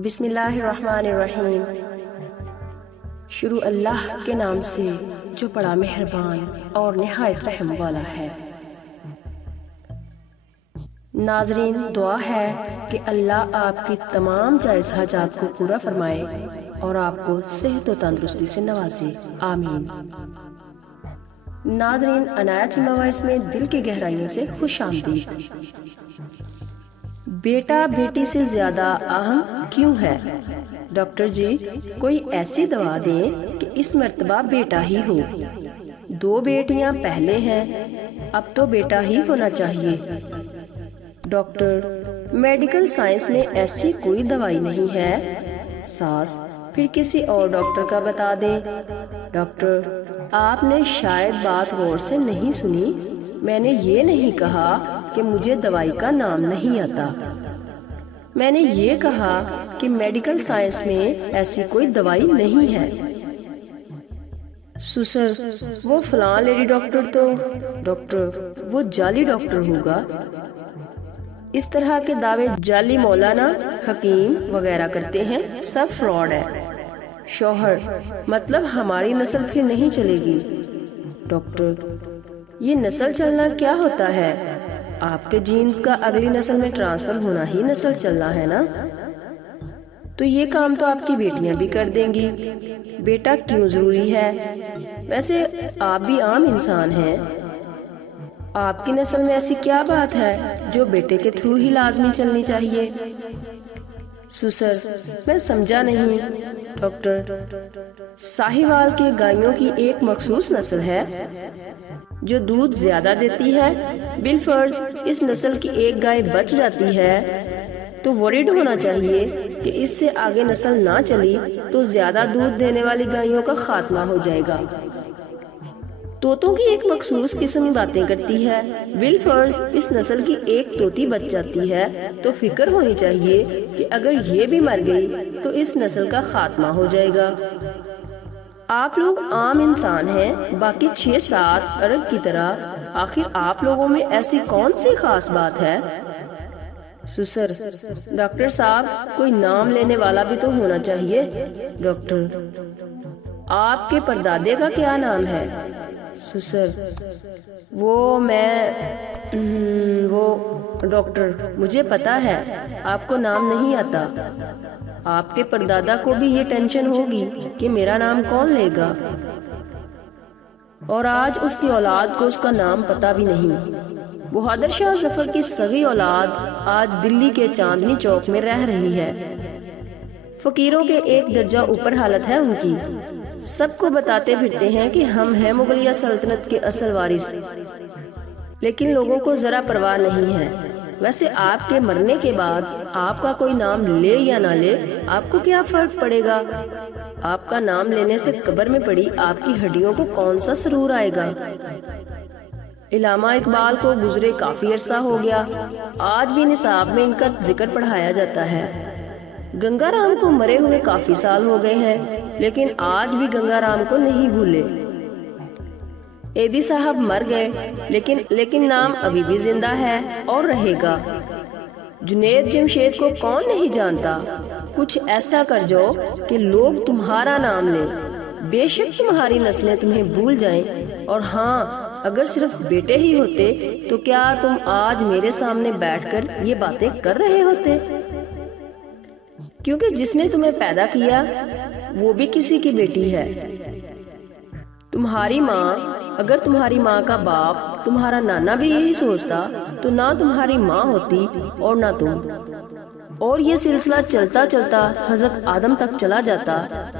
بسم اللہ الرحمن الرحیم۔ شروع اللہ کے نام سے جو بڑا مہربان اور نہایت رحم والا ہے۔ ناظرین، دعا ہے کہ اللہ آپ کی تمام جائز حاجات کو پورا فرمائے اور آپ کو صحت و تندرستی سے نوازے، آمین۔ ناظرین، عنایت چیمہ وائس میں دل کی گہرائیوں سے خوش آمدید۔ بیٹا بیٹی سے زیادہ اہم کیوں ہے؟ ڈاکٹر جی، کوئی ایسی دوا دیں کہ اس مرتبہ بیٹا ہی ہو۔ 2 بیٹیاں پہلے ہیں، اب تو بیٹا ہی ہونا چاہیے۔ ڈاکٹر، میڈیکل سائنس میں ایسی کوئی دوائی نہیں ہے۔ ساس، پھر کسی اور ڈاکٹر کا بتا دیں۔ ڈاکٹر، آپ نے شاید بات غور سے نہیں سنی، میں نے یہ نہیں کہا کہ مجھے دوائی کا نام نہیں آتا، میں نے یہ کہا کہ میڈیکل سائنس میں ایسی کوئی دوائی نہیں ہے۔ سسر، وہ فلاں لیڈی ڈاکٹر تو ڈاکٹر وہ جعلی ڈاکٹر ہوگا۔ اس طرح کے دعوے جعلی مولانا، حکیم وغیرہ کرتے ہیں، سب فراڈ ہے۔ شوہر، مطلب ہماری نسل پھر نہیں چلے گی۔ ڈاکٹر، یہ نسل چلنا کیا ہوتا ہے؟ آپ کے جینز کا اگلی نسل میں ٹرانسفر ہونا ہی نسل چلنا ہے نا؟ تو یہ کام تو آپ کی بیٹیاں بھی کر دیں گی۔ بیٹا کیوں ضروری ہے؟ ویسے آپ بھی عام انسان ہیں، آپ کی نسل میں ایسی کیا بات ہے جو بیٹے کے تھرو ہی لازمی چلنی چاہیے؟ سسر، میں سمجھا نہیں۔ ڈاکٹر، ساہیوال کی گائیوں کی ایک مخصوص نسل ہے جو دودھ زیادہ دیتی ہے۔ بالفرض اس نسل کی ایک گائے بچ جاتی ہے تو ورڈ ہونا چاہیے کہ اس سے آگے نسل نہ چلی تو زیادہ دودھ دینے والی گائیوں کا خاتمہ ہو جائے گا۔ طوطوں کی ایک مخصوص قسم باتیں کرتی ہے۔ بالفرض اس نسل کی ایک طوطی بچ جاتی ہے تو فکر ہونی چاہیے کہ اگر یہ بھی مر گئی تو اس نسل کا خاتمہ ہو جائے گا۔ آپ لوگ عام انسان ہیں، باقی 6-7 ارگ کی طرح۔ آخر آپ لوگوں میں ایسی کون سی خاص بات ہے؟ سسر، ڈاکٹر صاحب، کوئی نام لینے والا بھی تو ہونا چاہیے۔ ڈاکٹر، آپ کے پردادے کا کیا نام ہے؟ سسر، ڈاکٹر، مجھے پتا ہے آپ کو نام نہیں آتا۔ آپ کے پردادا کو بھی یہ ٹینشن ہوگی کہ میرا نام کون لے گا، اور آج اس کی اولاد کو اس کا نام پتا بھی نہیں۔ بہادر شاہ ظفر کی سگی اولاد آج دلی کے چاندنی چوک میں رہ رہی ہے۔ فقیروں کے ایک درجہ اوپر حالت ہے ان کی۔ سب کو بتاتے پھرتے ہیں کہ ہم ہیں مغلیہ سلطنت کے اصل وارث، لیکن لوگوں کو ذرا پرواہ نہیں ہے۔ ویسے آپ کے مرنے کے بعد آپ کا کوئی نام لے یا نہ لے، آپ کو کیا فرق پڑے گا؟ آپ کا نام لینے سے قبر میں پڑی آپ کی ہڈیوں کو کون سا سرور آئے گا؟ علامہ اقبال کو گزرے کافی عرصہ ہو گیا، آج بھی نصاب میں ان کا ذکر پڑھایا جاتا ہے۔ گنگا رام کو مرے ہوئے کافی سال ہو گئے ہیں، لیکن آج بھی گنگا رام کو نہیں بھولے۔ ایدی صاحب مر گئے، لیکن نام ابھی بھی زندہ ہے اور رہے گا۔ جنید جمشید کو کون نہیں جانتا؟ کچھ ایسا کر جاؤ کہ لوگ تمہارا نام لیں، بے شک تمہاری نسلیں تمہیں بھول جائیں۔ اور ہاں، اگر صرف بیٹے ہی ہوتے تو کیا تم آج میرے سامنے بیٹھ کر یہ باتیں کر رہے ہوتے؟ کیونکہ جس نے تمہیں پیدا کیا وہ بھی کسی کی بیٹی ہے۔ تمہاری ماں، اگر تمہاری ماں کا باپ تمہارا نانا بھی یہی سوچتا تو نہ تمہاری ماں ہوتی اور نہ تم، اور یہ سلسلہ چلتا چلتا حضرت آدم تک چلا جاتا۔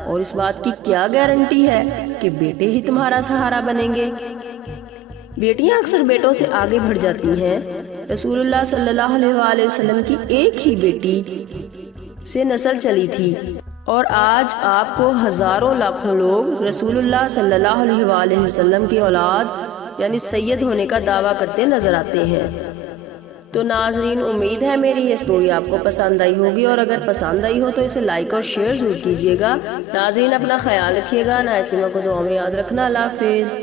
اور اس بات کی کیا گارنٹی ہے کہ بیٹے ہی تمہارا سہارا بنیں گے؟ بیٹیاں اکثر بیٹوں سے آگے بڑھ جاتی ہیں۔ رسول اللہ صلی اللہ علیہ وآلہ وسلم کی ایک ہی بیٹی سے نسل چلی تھی، اور آج آپ کو ہزاروں لاکھوں لوگ رسول اللہ صلی اللہ علیہ وآلہ وسلم کی اولاد یعنی سید ہونے کا دعویٰ کرتے نظر آتے ہیں۔ تو ناظرین، امید ہے میری یہ سٹوری آپ کو پسند آئی ہوگی، اور اگر پسند آئی ہو تو اسے لائک اور شیئر ضرور کیجیے گا۔ ناظرین، اپنا خیال رکھیے گا، عنایت چیمہ کو دعا میں یاد رکھنا۔ اللہ حافظ۔